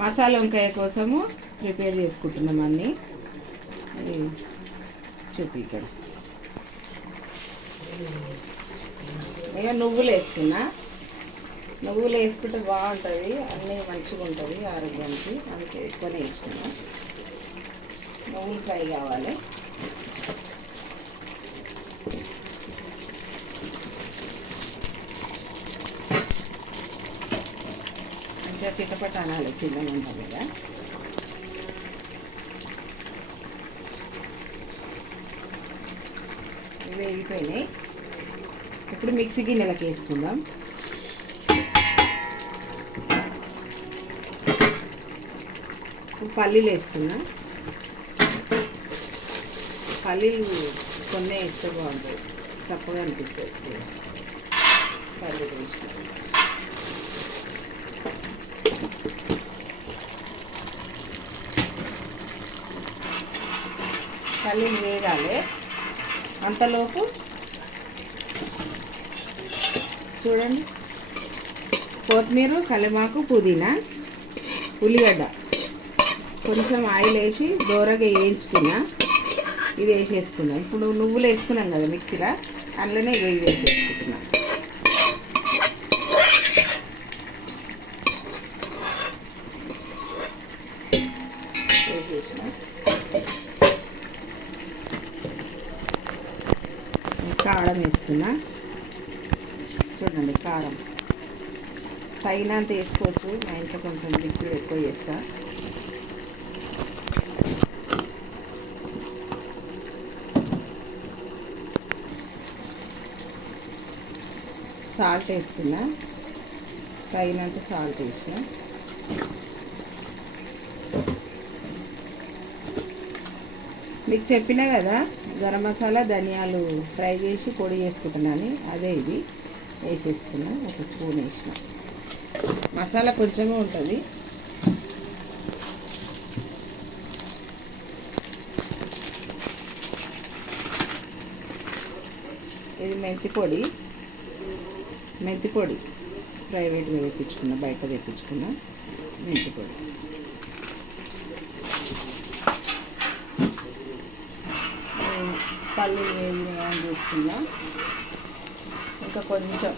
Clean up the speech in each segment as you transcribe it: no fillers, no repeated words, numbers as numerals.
మసాలా వంకాయ కోసము ప్రిపేర్ చేసుకుంటున్నాం అన్నీ. చూపి ఇక్కడ ఇక నువ్వులు వేస్తున్నా. నువ్వులు వేసుకుంటే బాగుంటుంది, అన్నీ మంచిగా ఉంటుంది ఆరోగ్యానికి, అందుకే ఎక్కువనే వేస్తున్నా. నువ్వులు ఫ్రై కావాలి. మంచిగా చిట్టపట్ట అనాలి, చిన్నగా ఉంటుంది కదా. ఇవి వేగిపోయినాయి. ఇప్పుడు మిక్సీ గిన్నెలకి వేసుకుందాం. పల్లీలు వేస్తున్నా. పల్లీలు కొన్ని వేస్తే బాగుంటుంది, చప్పగా అనిపిస్తుంది. పల్లీలు వేసిన పల్లీలు వేగాలి. అంతలోపు చూడండి, కొత్తిమీర, కరివేపాకు, పుదీనా, ఉల్లిగడ్డ కొంచెం ఆయిల్ వేసి దోరగా వేయించుకున్నా. ఇది వేసేసుకున్నా. ఇప్పుడు నువ్వులు వేసుకున్నాం కదా మిక్సీలో, అందులోనే ఇది వేసేసుకుంటున్నా. కారం వేస్తున్నా. చూడండి, కారం తగినంత వేసుకోవచ్చు. మా ఇంట్లో కొంచెం లిక్విడ్ ఎక్కువ చేస్తా. సాల్ట్ వేస్తున్నా. తగినంత సాల్ట్ వేసిన. మీకు చెప్పినా కదా గరం మసాలా, ధనియాలు ఫ్రై చేసి పొడి చేసుకుంటున్నాను, అదే ఇది వేసేస్తున్నా. ఒక స్పూన్ వేసిన. మసాలా కొంచెమే ఉంటుంది. ఇది మెంతి పొడి. మెంతి పొడి ప్రైవేట్గా తెప్పించుకున్నా, బయట తెప్పించుకున్నా మెంతి పొడి. పల్లీలు వేయాలని చూస్తున్నా. ఇంకా కొంచెం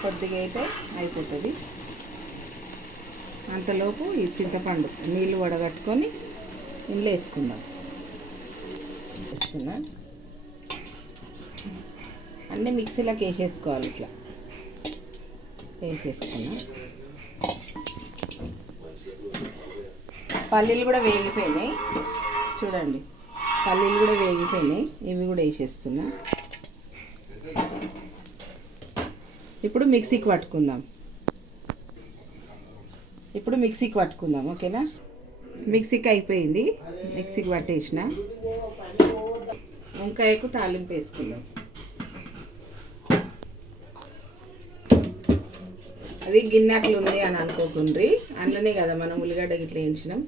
కొద్దిగా అయితే అయిపోతుంది. అంతలోపు ఈ చింతపండు నీళ్ళు వడగట్టుకొని ఇందులో వేసుకుందాం. వేస్తున్నా. అన్నీ మిక్సీలోకి వేసేసుకోవాలి. ఇట్లా వేసేసుకున్నా. పల్లీలు కూడా వేగిపోయినాయి. చూడండి, పల్లీలు కూడా వేగిపోయినాయి. ఇవి కూడా వేసేస్తున్నా. ఇప్పుడు మిక్సీకి పట్టుకుందాం. ఓకేనా. మిక్సీకి అయిపోయింది. మిక్సీకి పట్టేసిన. వంకాయకు తాలింపు వేసుకుందాం. అది గిన్నెట్లు ఉంది అని అనుకోకుండ్రి, అందులోనే కదా మనం ఉల్లిగడ్డ గిట్ల వేయించినాం.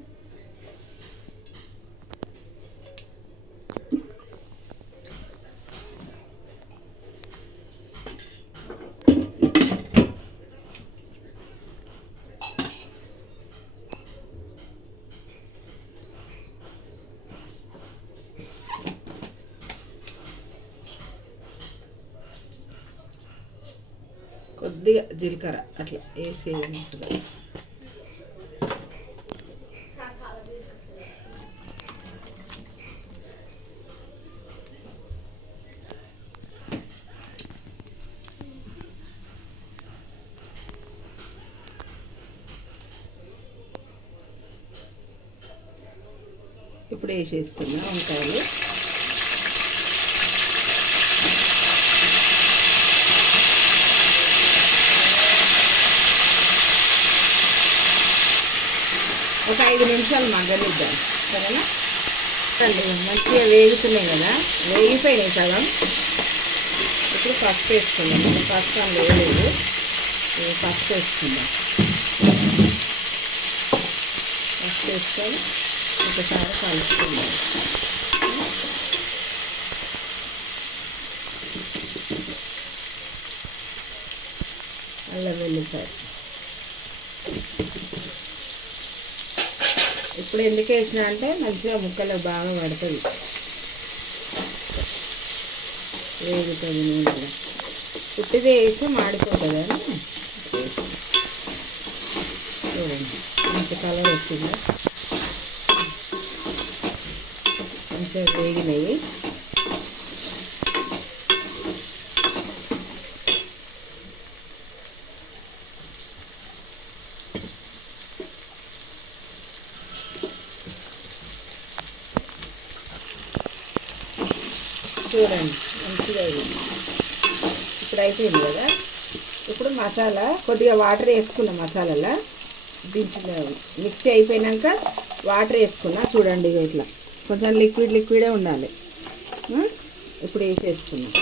కొద్దిగా జీలకర్ర అట్లా వేసేయమంటుంది. ఇప్పుడు వేసేస్తున్నా వంకాయలు. ఒక 5 నిమిషాలు మగ్గనిద్దాం, సరేనా. మంచిగా వేగుతున్నాయి కదా, వేగిపోయినాయి సగం. ఇప్పుడు పసుపు వేసుకుందాం. పసుపు అని వేయలేదు, పసుపు వేసుకుందాం. పసుపు వేసుకొని ఒకసారి కలుపుకుందాం. అల్లం వెల్లిపాయ ఇప్పుడు ఎందుకు వేసిన అంటే మంచిగా ముక్కలు బాగా పడుతుంది, వేగుతుంది నూనెలో. పుట్టిది వేసి మాడిపోతుంది అని చూడండి మంచి కలర్ వచ్చింది, మంచిగా వేగినాయి. చూడండి మంచిగా ఇప్పుడు అయిపోయింది కదా. ఇప్పుడు మసాలా కొద్దిగా వాటర్ వేసుకున్న మసాలాలో దించిన మిక్సీ అయిపోయినాక వాటర్ వేసుకున్నా. చూడండి ఇట్లా కొంచెం లిక్విడే ఉండాలి. ఇప్పుడు వేసేసుకున్నాం.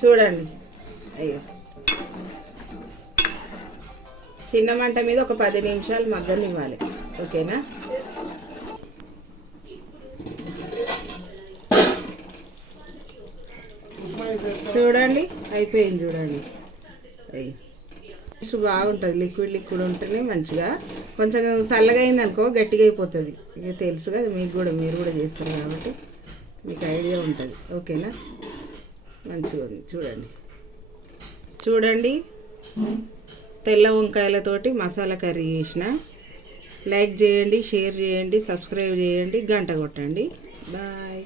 చూడండి అయ్యో చిన్న మంట మీద ఒక 10 నిమిషాలు మగ్గనివ్వాలి. ఓకేనా? చూడండి అయిపోయింది. చూడండి అయ్యి బాగుంటుంది, లిక్విడ్ ఉంటేనే మంచిగా. కొంచెం చల్లగా అయింది అనుకో గట్టిగా అయిపోతుంది. ఇక తెలుసు కదా మీకు కూడా, మీరు కూడా చేస్తారు కాబట్టి మీకు ఐడియా ఉంటుంది. ఓకేనా? మంచిగా ఉంది. చూడండి తెల్ల వంకాయలతోటి మసాలా కర్రీ చేసిన. లైక్ చేయండి, షేర్ చేయండి, సబ్స్క్రైబ్ చేయండి, గంట కొట్టండి. బాయ్.